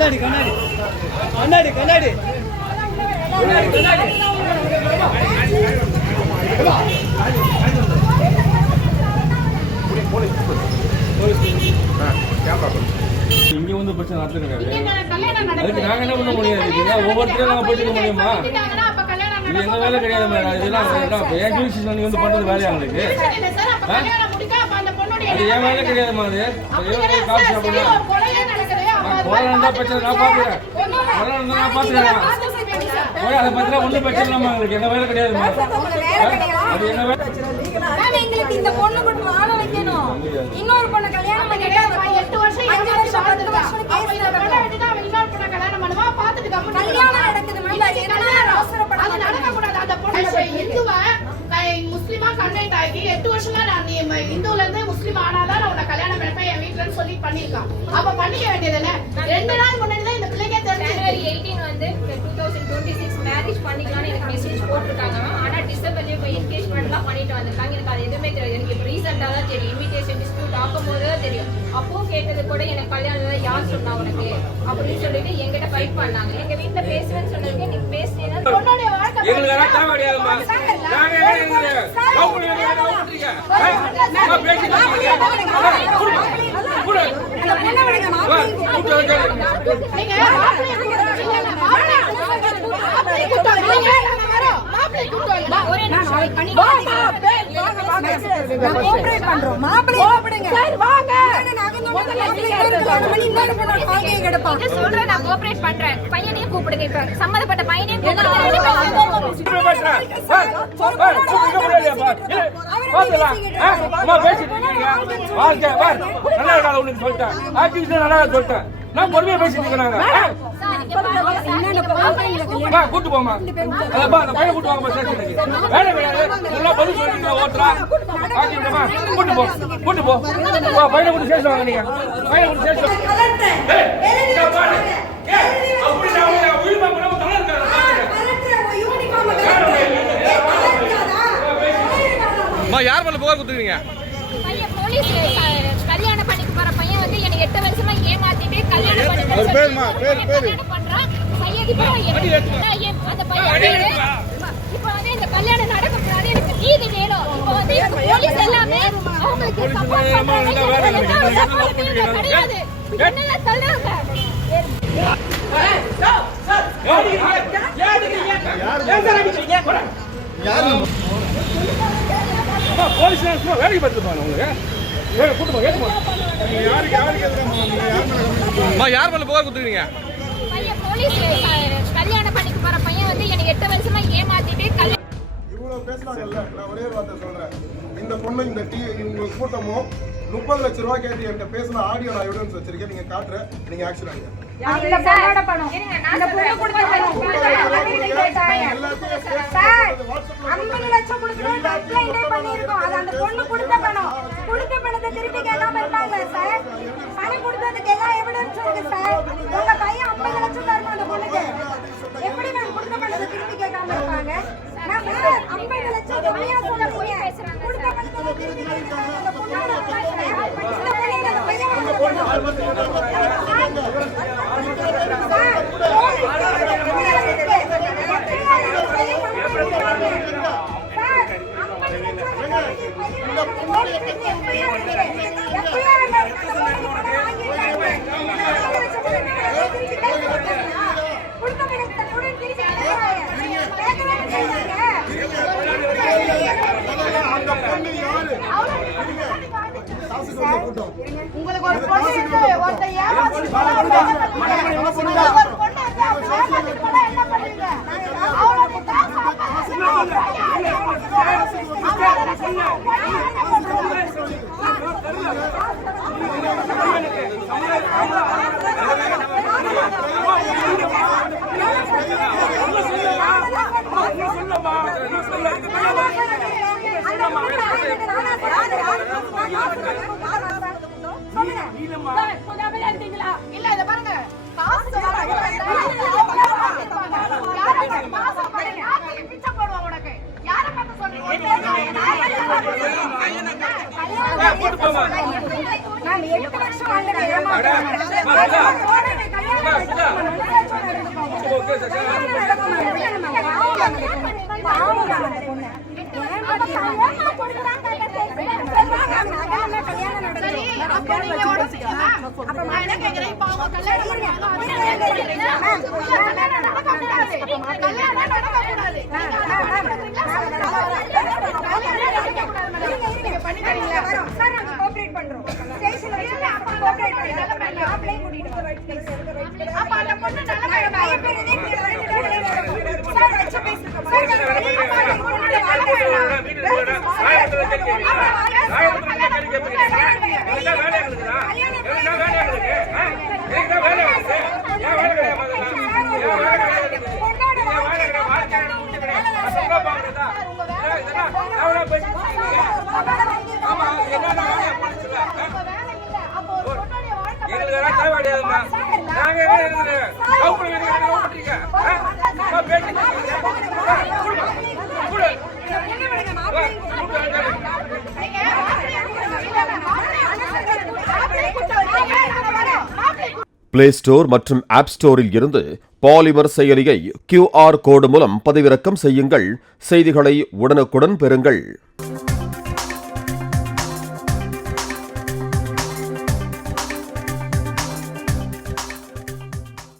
கண்ணாடி கண்ணாடி கண்ணாடி கண்ணாடி இங்க வந்து பிரச்சனை நடத்துங்க. அதுக்கு நாங்க என்ன பண்ண முடியாது? ஒவ்வொருத்தரும் நாங்க போட்டுக்க முடியுமா? இது எங்க வேலை கிடையாது மேடம். இதெல்லாம் என் ஜூரிஸ்டிக்ஷன் நீங்க வந்து பண்றது வேலையா உங்களுக்கு? அது என் வேலை கிடையாதுமா. அது காசு சாப்பிடுறேன். கொலை நடந்தா பிரச்சனை நான் பாக்குறேன். கொலை நடந்தா நான் பாத்துக்கிறேன். அதை பத்தினா ஒன்றும் பிரச்சனை இல்லாம உங்களுக்கு எங்க வேலை கிடையாதுமா. அது என்ன வேலை? எங்களுக்கு இந்த பொண்ணு கூட வாழ வைக்கணும். இன்னொரு பொண்ணு கல்யாணம் பண்ணிட்டு 8 வருஷம் 5 வருஷம் 10 வருஷம் கேஸ் நடக்குது. அவன் இன்னொரு பொண்ணு கல்யாணம் பண்ணுவா பாத்துட்டு கல்யாணம் நடக்குது. என்ன அவசரப்படாத நடக்க கூடாது. அந்த பொண்ணு இந்துவா முஸ்லிமா கன்வெர்ட் ஆகி 8 வருஷமா நான் இந்துல இருந்து முஸ்லிம் ஆனாதான் நான் உன்னை கல்யாணம் பண்ணிப்பேன் என் வீட்டுலன்னு சொல்லி பண்ணிருக்கான். அப்ப பண்ணிக்க வேண்டியதுன்னு 2 நாள் முன்னாடி தான் இந்த பிள்ளைக்கே தெரிஞ்சு ஜனவரி 18 வந்து 2026 மேரேஜ் பண்ணிக்கலாம்னு எனக்கு மெசேஜ் போட்டுருக்காங்க. ஆனா டிசம்பர்லயே போய் என்கேஜ்மெண்ட்லாம் பண்ணிட்டு வந்திருக்காங்க. எனக்கு அது எதுவுமே தெரியாது. எனக்கு இப்போ ரீசெண்டா தான் தெரியும். இன்விடேஷன் டிஸ்பியூட் ஆகும்போது தான் தெரியும். அப்போ கேட்டது கூட எனக்கு கல்யாணம் யார் சொன்னா உனக்கு அப்படின்னு சொல்லிட்டு எங்கிட்ட ஃபைட் பண்ணாங்க. எங்க வீட்டுல பேசுவேன்னு சொன்னதுக்கு நீ பேசினேன்னா பொண்ணோட வாழ்க்கை எங்களுக்கு தேவை கிடையாதுமா. நாங்க பையனையும் கூப்பிடுங்க. சம்மந்தப்பட்ட பையனையும் கூப்பிடுங்க. நான் பொறுமையா பேசிட்டு இருக்கேன். கூட்டு போமா அந்த பையன் கூட்டு வாங்க ஸ்டேஷனுக்கு. வேலை கிடையாது. நல்லா பதில் சொல்லிட்டு ஓட்டுறா கூட்டு போ கூட்டு போ பையனை கூட்டு ஸ்டேஷன் வாங்க. நீங்க பையனை கூட்டு ஸ்டேஷன் யார் மேல புகார் கொடுத்துருக்கீங்க? பையன் போலீஸ் கல்யாணம் பண்ணிக்க போற பையன் வந்து எனக்கு 8 வருஷமா ஏமாத்திட்டு கல்யாணம் பண்ணிட்டு பண்றான். அந்த பையன் இப்ப வந்து இந்த கல்யாணம் நடக்க முன்னாடி எனக்கு நீதி வேணும். இப்ப வந்து போலீஸ் எல்லாமே அவங்களுக்கு சப்போர்ட் பண்றாங்க. கிடையாது என்ன சொல்றாங்க? போலீஸ் வேலைக்கு பார்த்துப்பாங்க உங்களுக்கு. யார் மேல புகார் கொடுத்துருக்கீங்க? பையன் போலீஸ் கல்யாணம் பண்ணிக்க போற பையன் வந்து எனக்கு 8 வருஷமா ஏமாத்திட்டு இவ்வளவு பேசுறாங்கல்ல. நான் ஒரே வார்த்தை சொல்றேன். இந்த பொண்ணு இந்த உங்க கூட்டமும் 30 லட்சம் ரூபாய் கேட்டு என்கிட்ட பேசின ஆடியோ நான் எவிடன்ஸ் வச்சிருக்கேன். நீங்க காட்டுற நீங்க ஆக்ஷன் ஆகுங்க. திருப்பி கேட்காம இருப்பாங்க சார். பணம் கொடுத்ததுக்கு எல்லா எவிடன்ஸும் இருக்கு சார். உங்க பையன் 50 லட்சம் தரணும் அந்த பொண்ணுக்கு. எப்படி நான் கொடுத்த பணத்தை திருப்பி கேட்காம இருப்பாங்க? நான் 50 லட்சம் கம்மியா சொல்றீங்க. கொடுத்த பணத்தை திருப்பி கேட்காம அந்த பொண்ணோட இந்த பொண்ணோட அந்த பையன் உங்களுக்கு ஒரு பொண்ணு இருக்கு. ஒருத்த ஏமாத்தி என்ன பண்ணுவீங்க? அவளுக்கு காசு இல்ல இத பாருங்க. காசு பிச்சை போடுவாங்க உனக்கு. யார பார்த்து சொல்றீங்க? நான் 8 வருஷம் வாழ்ந்த பிளே ஸ்டோர் மற்றும் ஆப் ஸ்டோரில் இருந்து பாலிமர் செயலியை QR கோடு மூலம் பதிவிறக்கம் செய்யுங்கள். செய்திகளை உடனுக்குடன் பெறுங்கள்.